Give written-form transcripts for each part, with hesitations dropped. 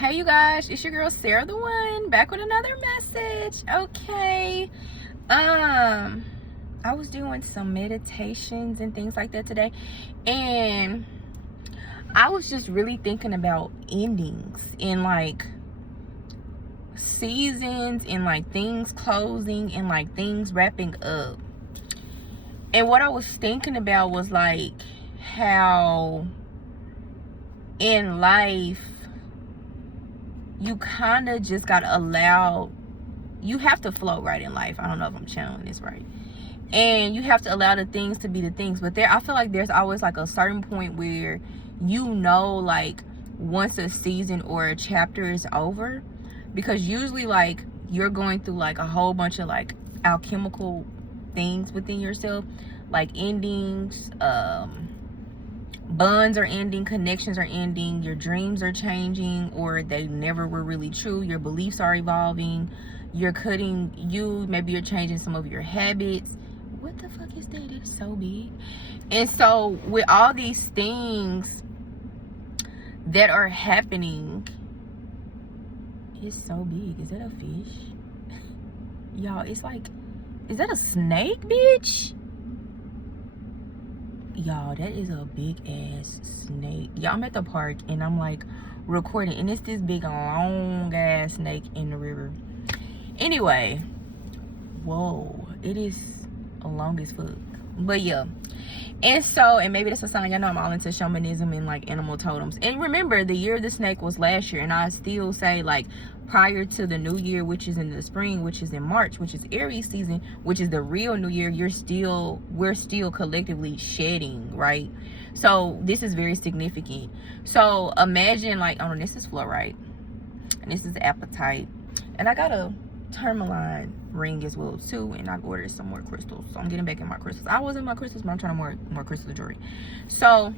Hey you guys, it's your girl Sarah the One, back with another message. Okay. I was doing some meditations and things like that today, and I was just really thinking about endings and like seasons and like things closing and like things wrapping up. And what I was thinking about was like how in life you kind of just gotta allow, you have to flow right in life. I don't know if I'm channeling this right. And you have to allow the things to be the things. But I feel like there's always like a certain point where like once a season or a chapter is over, because usually like you're going through like a whole bunch of like alchemical things within yourself, like endings, bonds are ending, connections are ending, your dreams are changing or they never were really true, your beliefs are evolving, maybe you're changing some of your habits. What the fuck is that? It's so big. And so with all these things that are happening, it's so big. Is that a fish? Y'all, it's like, is that a snake, bitch? Y'all, that is a big ass snake. Y'all, I'm at the park and I'm like recording, and it's this big long ass snake in the river. Anyway, whoa, it is long as fuck. But yeah, and maybe that's a sign. Y'all know I'm all into shamanism and like animal totems. And remember, the year of the snake was last year, and I still say like prior to the new year, which is in the spring, which is in March, which is Aries season, which is the real new year, we're still collectively shedding, right? So this is very significant. So imagine like, oh, this is fluorite and this is appetite, and I got a tourmaline ring as well too, and I ordered some more crystals, so I'm getting back in my crystals. I was in my crystals, but I'm trying more crystal jewelry. So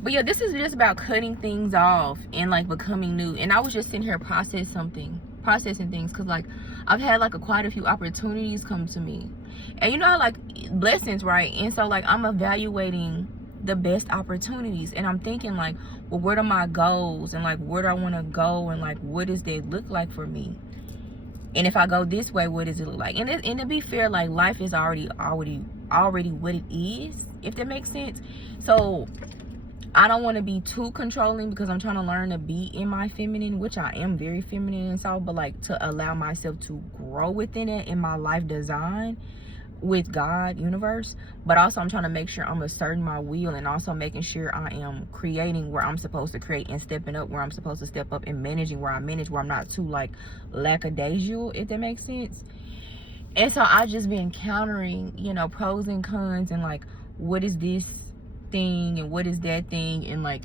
but yeah, this is just about cutting things off and like becoming new. And I was just sitting here processing things, because like I've had like quite a few opportunities come to me, and you know how like blessings, right? And so like I'm evaluating the best opportunities, and I'm thinking like, well, what are my goals, and like where do I want to go, and like what does that look like for me? And if I go this way, what does it look like? And to be fair, like life is already what it is, if that makes sense. So I don't want to be too controlling, because I'm trying to learn to be in my feminine, which I am very feminine and so, but like to allow myself to grow within it in my life design with God, universe. But also I'm trying to make sure I'm asserting my will, and also making sure I am creating where I'm supposed to create, and stepping up where I'm supposed to step up, and managing where I manage, where I'm not too like lackadaisical, if that makes sense. And so I just been encountering, pros and cons, and like what is this thing and what is that thing, and like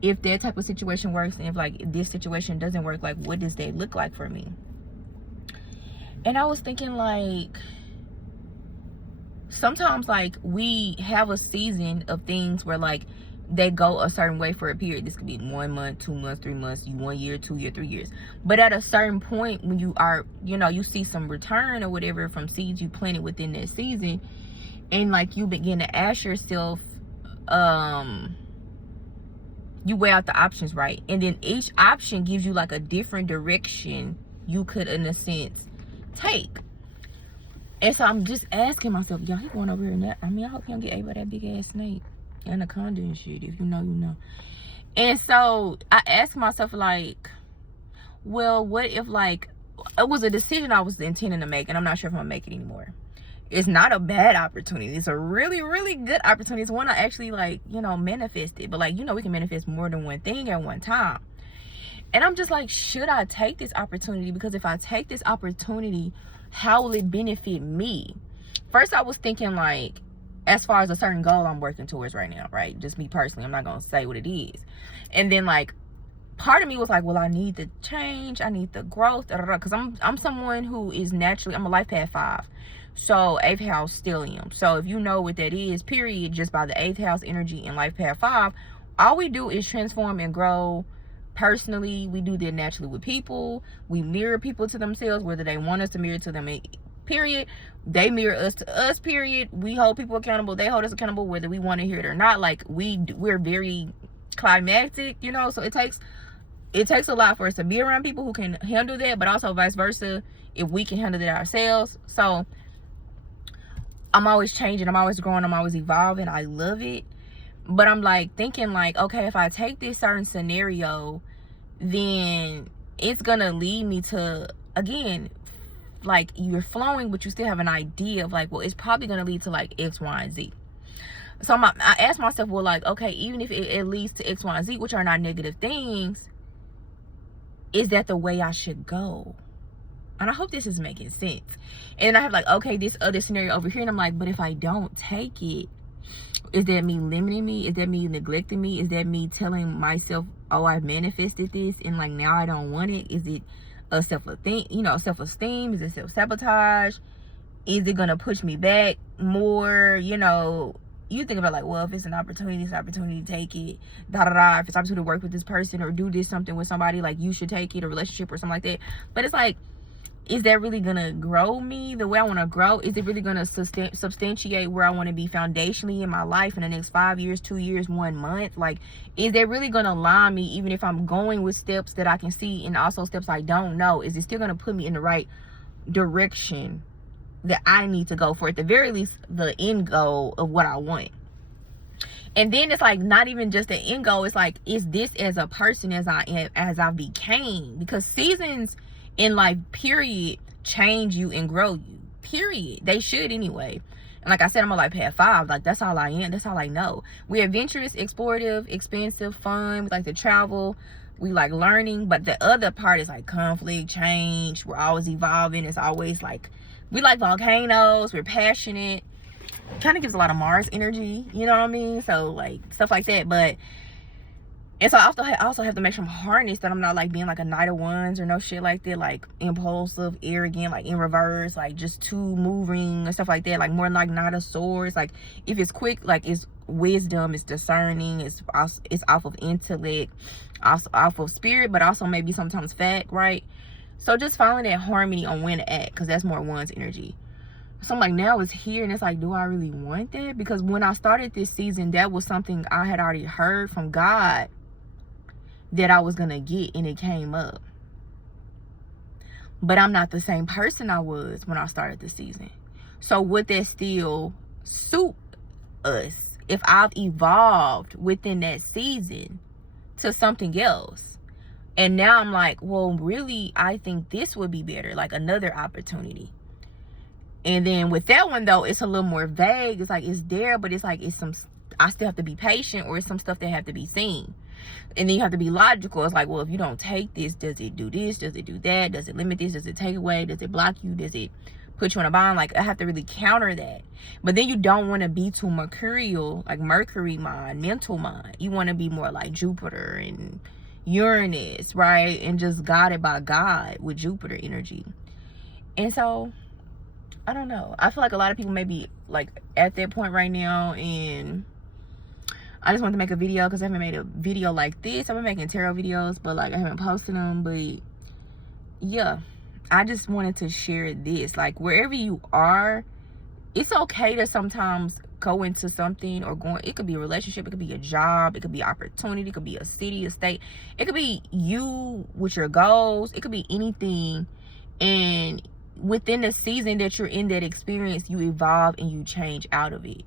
if that type of situation works, and if like this situation doesn't work, like what does that look like for me? And I was thinking like sometimes like we have a season of things where like they go a certain way for a period. This could be 1 month, 2 months, 3 months, 1 year, 2 year, 3 years. But at a certain point, when you are, you see some return or whatever from seeds you planted within that season, and like you begin to ask yourself, you weigh out the options, right? And then each option gives you like a different direction you could, in a sense, take. And so I'm just asking myself, y'all, he going over here now. I mean, I hope he don't get ate by that big ass snake, anaconda and shit. If you know, you know. And so I asked myself like, well, what if like it was a decision I was intending to make, and I'm not sure if I'm gonna make it anymore. It's not a bad opportunity. It's a really, really good opportunity. It's one I actually like, manifested. But like, we can manifest more than one thing at one time. And I'm just like, should I take this opportunity? Because if I take this opportunity, how will it benefit me? First, I was thinking like, as far as a certain goal I'm working towards right now, right? Just me personally, I'm not gonna say what it is. And then like, part of me was like, well, I need the change, I need the growth, because I'm someone who is naturally, I'm a life path 5. So 8th house stellium. So if you know what that is, period, just by the 8th house energy in life path 5, all we do is transform and grow personally. We do that naturally with people. We mirror people to themselves, whether they want us to mirror to them, period. They mirror us to us, period. We hold people accountable, they hold us accountable, whether we want to hear it or not. Like we're very climactic, so it takes it takes a lot for us to be around people who can handle that, but also vice versa if we can handle it ourselves. So I'm always changing, I'm always growing, I'm always evolving. I love it. But I'm like thinking like, okay, if I take this certain scenario, then it's gonna lead me to, again, like, you're flowing but you still have an idea of like, well, it's probably gonna lead to like X, Y, and Z. So I asked myself, well, like, okay, even if it leads to X, Y, and Z, which are not negative things, is that the way I should go? And I hope this is making sense. And I have like, okay, this other scenario over here, and I'm like, but if I don't take it, is that me limiting me? Is that me neglecting me? Is that me telling myself, oh, I've manifested this and like now I don't want it? Is it a self-esteem? Is it self-sabotage? Is it gonna push me back more? You think about like, well, if it's an opportunity, it's an opportunity to take it. If it's an opportunity to work with this person or do this something with somebody, like, you should take it, a relationship or something like that. But it's like, is that really gonna grow me the way I want to grow? Is it really gonna substantiate where I want to be foundationally in my life in the next 5 years, 2 years, 1 month? Like, is that really gonna align me, even if I'm going with steps that I can see and also steps I don't know? Is it still gonna put me in the right direction that I need to go for, at the very least, the end goal of what I want? And then it's like, not even just the end goal, it's like, is this as a person as I became? Because seasons in life, period, change you and grow you, period. They should anyway. And like I said, I'm a life path 5. Like, that's all I am. That's all I know. We're adventurous, explorative, expansive, fun. We like to travel. We like learning. But the other part is like conflict, change. We're always evolving. It's always like, we like volcanoes. We're passionate. Kind of gives a lot of Mars energy. You know what I mean? So like stuff like that. But and so I also have to make sure I'm harnessed, that I'm not like being like a Knight of Wands or no shit like that, like impulsive, arrogant, like in reverse, like just too moving and stuff like that. Like more like Knight of Swords. Like if it's quick, like it's wisdom, it's discerning, it's off of intellect, also off of spirit, but also maybe sometimes fact, right? So just finding that harmony on when to act, because that's more Wands energy. So I'm like, now it's here, and it's like, do I really want that? Because when I started this season, that was something I had already heard from God that I was gonna get, and it came up. But I'm not the same person I was when I started the season. So would that still suit us if I've evolved within that season to something else? And now I'm like, well, really, I think this would be better, like another opportunity. And then with that one, though, it's a little more vague. It's like, it's there, but it's like, I still have to be patient, or it's some stuff that have to be seen. And then you have to be logical. It's like, well, if you don't take this, does it do this? Does it do that? Does it limit this? Does it take away? Does it block you? Does it put you in a bind? Like, I have to really counter that. But then you don't want to be too mercurial, like Mercury mind, mental mind. You want to be more like Jupiter and Uranus, right? And just guided by God with Jupiter energy. And so, I don't know. I feel like a lot of people may be like at that point right now, and I just wanted to make a video because I haven't made a video like this. I've been making tarot videos, but like I haven't posted them. But yeah, I just wanted to share this. Like, wherever you are, it's okay to sometimes go into something, or it could be a relationship, it could be a job, it could be opportunity, it could be a city, a state, it could be you with your goals, it could be anything. And within the season that you're in, that experience, you evolve and you change out of it,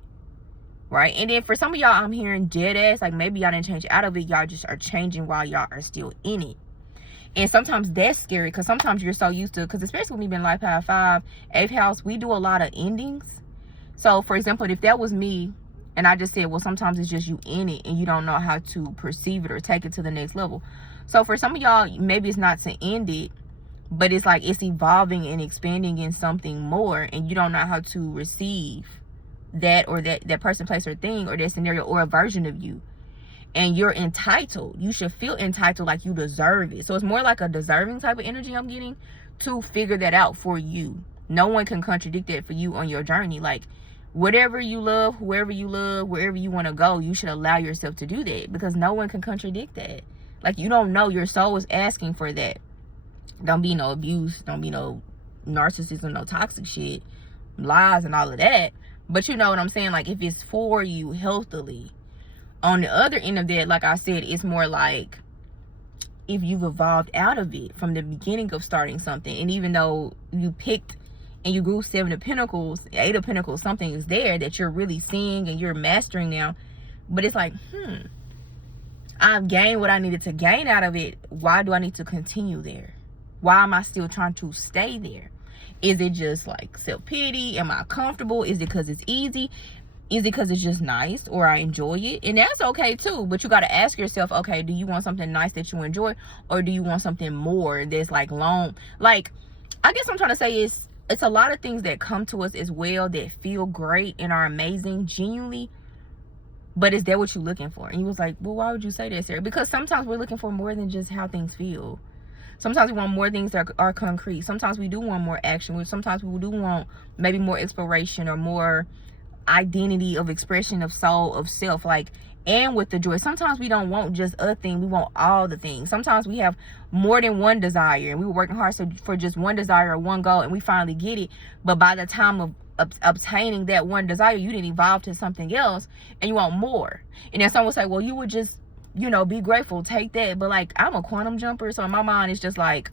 right? And then for some of y'all, I'm hearing dead ass, like maybe y'all didn't change out of it, y'all just are changing while y'all are still in it. And sometimes that's scary, because sometimes you're so used to, because especially when we've been Life Path 5, 8th house, we do a lot of endings. So for example, if that was me and I just said, well, sometimes it's just you in it and you don't know how to perceive it or take it to the next level. So for some of y'all, maybe it's not to end it, but it's like it's evolving and expanding in something more, and you don't know how to receive that, or that person, place, or thing, or that scenario, or a version of you. And you're entitled. You should feel entitled, like you deserve it. So it's more like a deserving type of energy I'm getting, to figure that out for you. No one can contradict that for you on your journey. Like, whatever you love, whoever you love, wherever you want to go, you should allow yourself to do that, because no one can contradict that. Like, you don't know, your soul is asking for that. Don't be no abuse, don't be no narcissism, no toxic shit, lies and all of that. But you know what I'm saying? Like, if it's for you healthily. On the other end of that, like I said, it's more like if you've evolved out of it from the beginning of starting something. And even though you picked and you grew 7 of Pentacles, 8 of Pentacles, something is there that you're really seeing and you're mastering now. But it's like, I've gained what I needed to gain out of it. Why do I need to continue there? Why am I still trying to stay there? Is it just like self-pity? Am I comfortable? Is it because it's easy? Is it because it's just nice or I enjoy it? And that's okay too. But you got to ask yourself, okay, do you want something nice that you enjoy? Or do you want something more that's like long? Like, I guess what I'm trying to say is, it's a lot of things that come to us as well that feel great and are amazing, genuinely. But is that what you're looking for? And you was like, well, why would you say that, Sarah? Because sometimes we're looking for more than just how things feel. Sometimes we want more things that are concrete. Sometimes we do want more action. Sometimes we do want maybe more exploration or more identity of expression of soul, of self. Like, and with the joy, sometimes we don't want just a thing. We want all the things. Sometimes we have more than one desire. And we were working hard for just one desire or one goal. And we finally get it. But by the time of obtaining that one desire, you didn't evolve to something else. And you want more. And then someone will say, well, you would just, you know, be grateful, take that. But like, I'm a quantum jumper, so in my mind it's just like,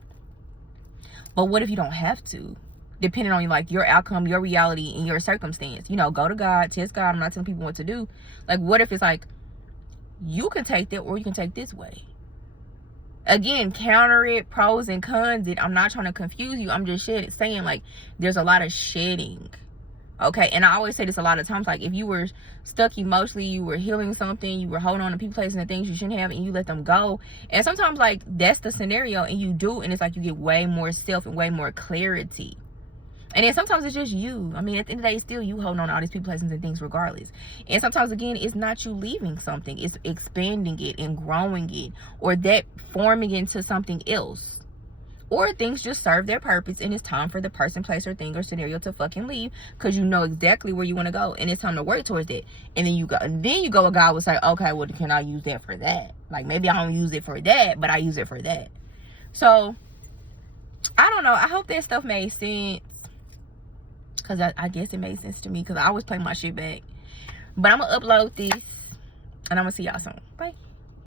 but what if you don't have to? Depending on like your outcome, your reality, and your circumstance. You know, go to God, test God. I'm not telling people what to do. Like, what if it's like, you can take that or you can take this way? Again, counter it, pros and cons. I'm not trying to confuse you. I'm just saying like, there's a lot of shedding. Okay, and I always say this a lot of times, like if you were stuck emotionally, you were healing something, you were holding on to people, places, and things you shouldn't have, and you let them go. And sometimes like that's the scenario, and you do, and it's like you get way more self and way more clarity. And then sometimes it's just you. I mean, at the end of the day, it's still you holding on to all these people, places, and things regardless. And sometimes, again, it's not you leaving something. It's expanding it and growing it, or that forming into something else. Or things just serve their purpose and it's time for the person, place, or thing or scenario to fucking leave because you know exactly where you want to go and it's time to work towards it. And then you go, a guy will say, okay, well, can I use that for that? Like, maybe I don't use it for that, but I use it for that. So, I don't know. I hope that stuff made sense. Because I guess it made sense to me because I always play my shit back. But I'm going to upload this and I'm going to see y'all soon. Bye.